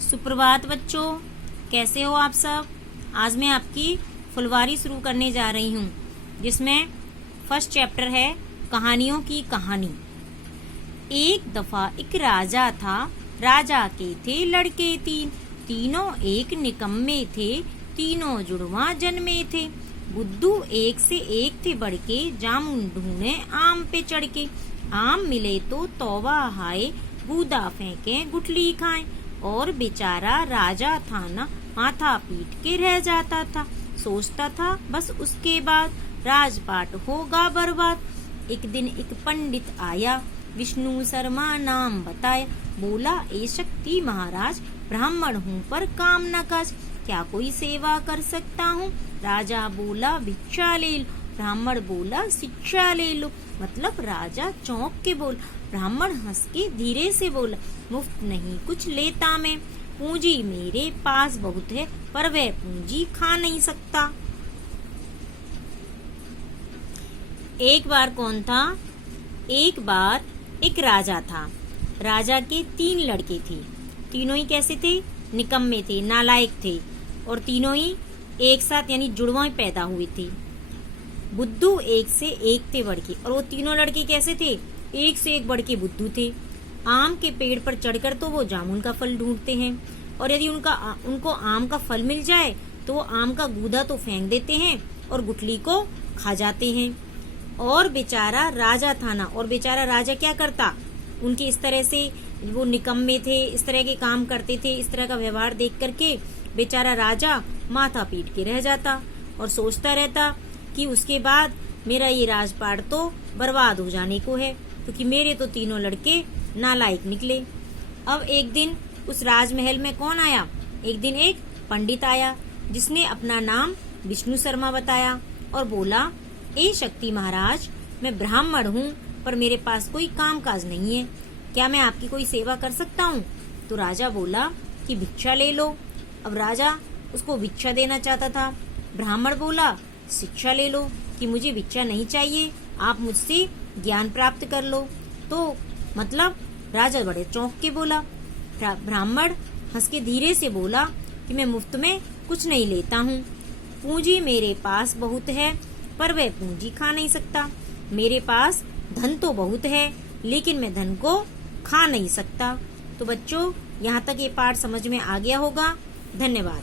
सुप्रभात बच्चों, कैसे हो आप सब। आज मैं आपकी फुलवारी शुरू करने जा रही हूँ, जिसमें फर्स्ट चैप्टर है कहानियों की कहानी। एक दफा एक राजा था। राजा के थे लड़के तीन, तीनों एक निकम्मे थे, तीनों जुड़वा जन्मे थे। बुद्धू एक से एक थे बढ़के, जामुन ढूंढे आम पे चढ़ के। आम मिले तो तौबा हाय, गूदा फेंके गुठली खाए। और बेचारा राजा था ना, माथा पीट के रह जाता था। सोचता था बस उसके बाद राजपाट होगा बर्बाद। एक दिन एक पंडित आया, विष्णु शर्मा नाम बताया। बोला ए शक्ति महाराज, ब्राह्मण हूँ पर काम न काज, क्या कोई सेवा कर सकता हूँ। राजा बोला भिक्षा ले लो, ब्राह्मण बोला शिक्षा ले लो। मतलब राजा चौंक के बोला, ब्राह्मण हंस के धीरे से बोला, मुफ्त नहीं कुछ लेता मैं, पूंजी मेरे पास बहुत है पर वह पूंजी खा नहीं सकता। एक बार कौन था? एक बार एक राजा था। राजा के 3 लड़के थे। तीनों ही कैसे थे? निकम्मे थे, नालायक थे, और तीनों ही एक साथ यानी जुड़वा पैदा हुए थे। बुद्धू एक से एक थे बढ़ के, और वो तीनों लड़के कैसे थे? एक से एक बढ़ के बुद्धू थे। आम के पेड़ पर चढ़कर तो वो जामुन का फल ढूंढते हैं, और यदि उनको आम का फल मिल जाए तो वो आम का गूदा तो फेंक देते हैं और गुठली को खा जाते हैं। और बेचारा राजा था ना, और बेचारा राजा क्या करता? उनके इस तरह से वो निकम्मे थे, इस तरह के काम करते थे, इस तरह का व्यवहार देख करके बेचारा राजा माथा पीट के रह जाता और सोचता रहता कि उसके बाद मेरा ये राजपाट तो बर्बाद हो जाने को है, क्योंकि मेरे तो तीनों लड़के नालायक निकले। अब एक दिन उस राजमहल में कौन आया? एक दिन एक पंडित आया, जिसने अपना नाम विष्णु शर्मा बताया और बोला, ए शक्ति महाराज, मैं ब्राह्मण हूँ पर मेरे पास कोई काम काज नहीं है, क्या मैं आपकी कोई सेवा कर सकता हूँ? तो राजा बोला कि भिक्षा ले लो। अब राजा उसको भिक्षा देना चाहता था। ब्राह्मण बोला शिक्षा ले लो, कि मुझे भिक्षा नहीं चाहिए, आप मुझसे ज्ञान प्राप्त कर लो। तो मतलब राजा बड़े चौंक के बोला। ब्राह्मण हंस के धीरे से बोला कि मैं मुफ्त में कुछ नहीं लेता हूँ, पूंजी मेरे पास बहुत है पर वह पूंजी खा नहीं सकता। मेरे पास धन तो बहुत है लेकिन मैं धन को खा नहीं सकता। तो बच्चों, यहाँ तक ये पाठ समझ में आ गया होगा। धन्यवाद।